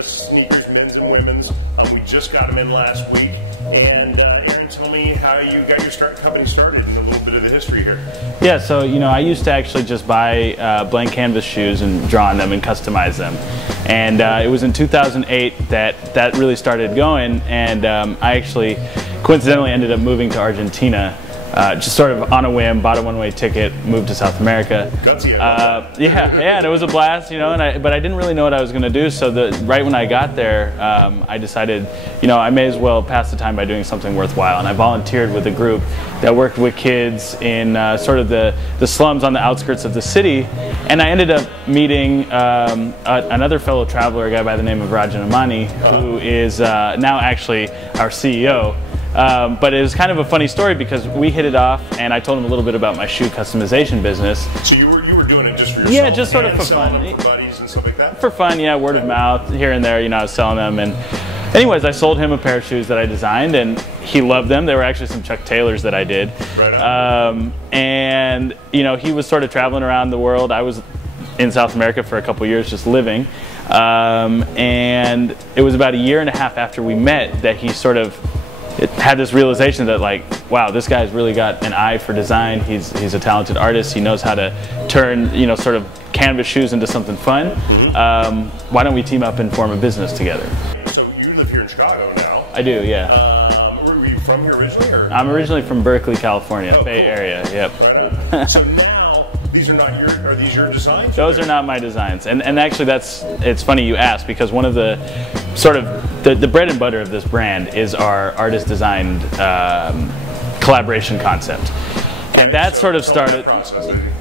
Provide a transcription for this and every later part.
canvas sneakers, men's and women's. We just got them in last week. And Aaron, tell me how you got your company started and a little bit of the history here. Yeah, so I used to actually just buy blank canvas shoes and draw on them and customize them. And it was in 2008 that really started going, and I actually coincidentally ended up moving to Argentina. Just sort of on a whim, bought a one-way ticket, moved to South America. Yeah, and it was a blast, but I didn't really know what I was going to do. So right when I got there, I decided, I may as well pass the time by doing something worthwhile. And I volunteered with a group that worked with kids in sort of the slums on the outskirts of the city. And I ended up meeting another fellow traveler, a guy by the name of Rajan Amani, who is now actually our CEO. But it was kind of a funny story because we hit it off, and I told him a little bit about my shoe customization business. So you were doing it just for yourself? Yeah, just sort of for fun. For buddies and stuff like that? For fun, yeah, word of mouth, here and there, I was selling them. And anyways, I sold him a pair of shoes that I designed, and he loved them. They were actually some Chuck Taylors that I did. Right on. And, he was sort of traveling around the world. I was in South America for a couple years just living. And it was about a year and a half after we met that he sort of had this realization that, like, wow, this guy's really got an eye for design. He's a talented artist. He knows how to turn, sort of canvas shoes into something fun. Why don't we team up and form a business together? So you live here in Chicago now? I do, yeah. Were you from here originally? Or? I'm originally from Berkeley, California, Bay Area. Yep. Right on. So now these are not are these your designs? Those are not my designs, and actually it's funny you ask, because one of the sort of the bread and butter of this brand is our artist designed collaboration concept, and that sort of started.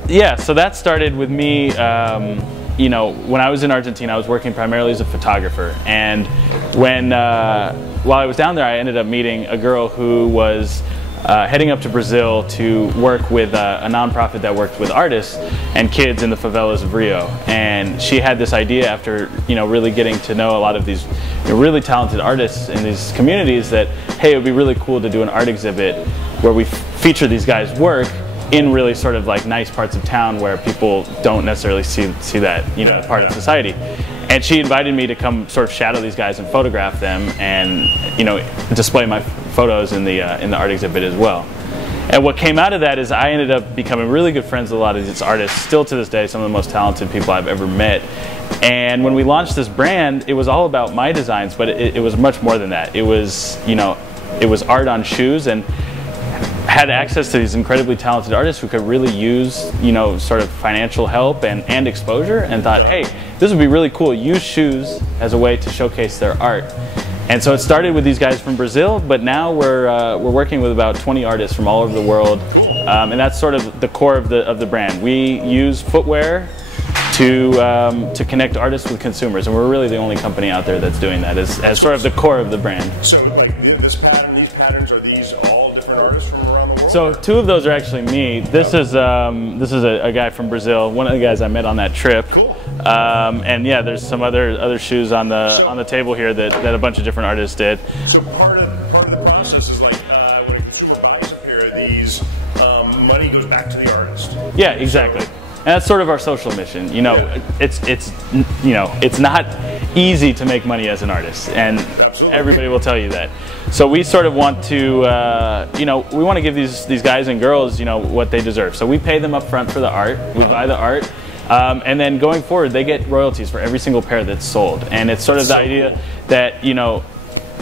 Yeah, so that started with me. When I was in Argentina, I was working primarily as a photographer, and while I was down there, I ended up meeting a girl who was heading up to Brazil to work with a nonprofit that worked with artists and kids in the favelas of Rio. And she had this idea after really getting to know a lot of these really talented artists in these communities that, hey, it would be really cool to do an art exhibit where we feature these guys' work in really sort of like nice parts of town where people don't necessarily see that part of society. And she invited me to come sort of shadow these guys and photograph them, and display my photos in the art exhibit as well. And what came out of that is I ended up becoming really good friends with a lot of these artists, still to this day some of the most talented people I've ever met. And when we launched this brand, it was all about my designs, but it was much more than that. It was it was art on shoes, and had access to these incredibly talented artists who could really use, sort of financial help and exposure, and thought, hey, this would be really cool. Use shoes as a way to showcase their art. And so it started with these guys from Brazil, but now we're working with about 20 artists from all over the world, and that's sort of the core of the brand. We use footwear to connect artists with consumers, and we're really the only company out there that's doing that as sort of the core of the brand. So, like these patterns, are these all different artists from around the world? So two of those are actually me. This is a guy from Brazil, one of the guys I met on that trip. Cool. And yeah, there's some other shoes on the table here that a bunch of different artists did. So part of the process is like when a consumer buys a pair of these, money goes back to the artist. Yeah, exactly. And that's sort of our social mission. It's not easy to make money as an artist, and Absolutely. Everybody will tell you that. So we sort of want to, we want to give these guys and girls, what they deserve. So we pay them up front for the art. We buy the art. And then going forward, they get royalties for every single pair that's sold. And it's sort of the idea that,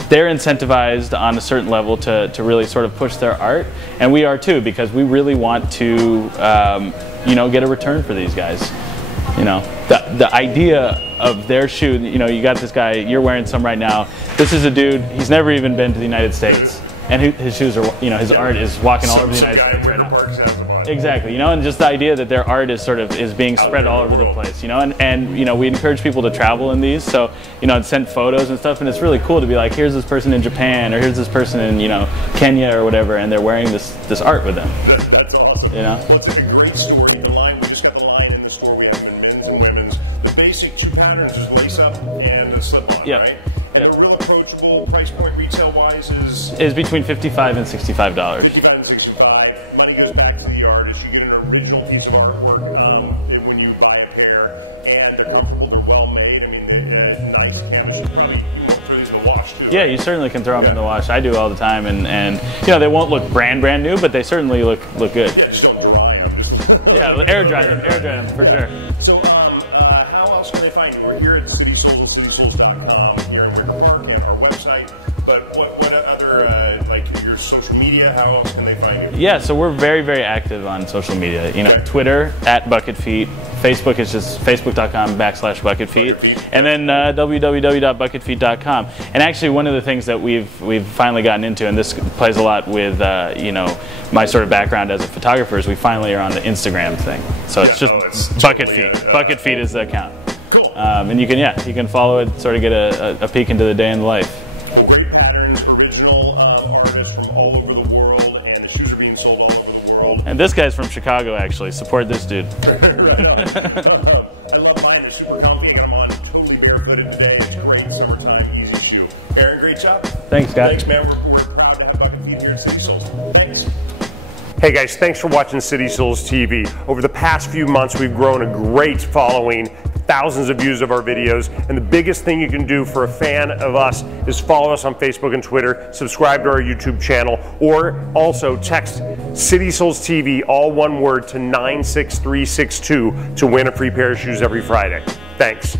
they're incentivized on a certain level to really sort of push their art. And we are too, because we really want to, get a return for these guys. The idea of their shoe, you got this guy, you're wearing some right now. This is a dude, he's never even been to the United States. And his shoes are, his art is walking all over the United States right now. Exactly, and just the idea that their art is being spread all over the place, and we encourage people to travel in these, so and send photos and stuff, and it's really cool to be like, here's this person in Japan, or here's this person in Kenya or whatever, and they're wearing this art with them. That's awesome. Well, it's a great story. The line, we just got the line in the store. We have in men's and women's. The basic two patterns is lace up and a slip on, right? And a real approachable price point retail wise is between $55 and $65. $55 and $65. Money goes back to the artist. You get an original piece of artwork when you buy a pair, and they're comfortable. They're well made. I mean, nice canvas. Yeah, you certainly can throw them in the wash. I do all the time, and you know, they won't look brand new, but they certainly look good. Yeah, just don't dry them. Yeah, air dry them for sure. So, how else can they find you? We're here at CitySoles, CitySolesTV. Here at River Park and our website. But what other, like your social media, how else can they find you? Yeah, so we're very active on social media. You know, Twitter @Bucketfeet. Facebook is just facebook.com/Bucketfeet, and then www.bucketfeet.com. And actually, one of the things that we've finally gotten into, and this plays a lot with you know, my sort of background as a photographer, is we finally are on the Instagram thing. So it's just Bucketfeet. Bucketfeet is the account. Cool. And you can follow it, sort of get a peek into the day in the life. Great patterns, original artists from all over the world, and the shoes are being sold all over the world. And this guy's from Chicago, actually. Support this dude. I love mine. They're super comfy. I got them on totally barefooted today. It's a great summertime easy shoe. Aaron, great job. Thanks, Scott. Thanks, man. We're proud to have Bucketfeet here at CitySoles. Thanks. Hey guys, thanks for watching CitySoles TV. Over the past few months, we've grown a great following, thousands of views of our videos, and the biggest thing you can do for a fan of us is follow us on Facebook and Twitter, subscribe to our YouTube channel, or also text CitySolesTV, all one word, to 96362 to win a free pair of shoes every Friday. Thanks.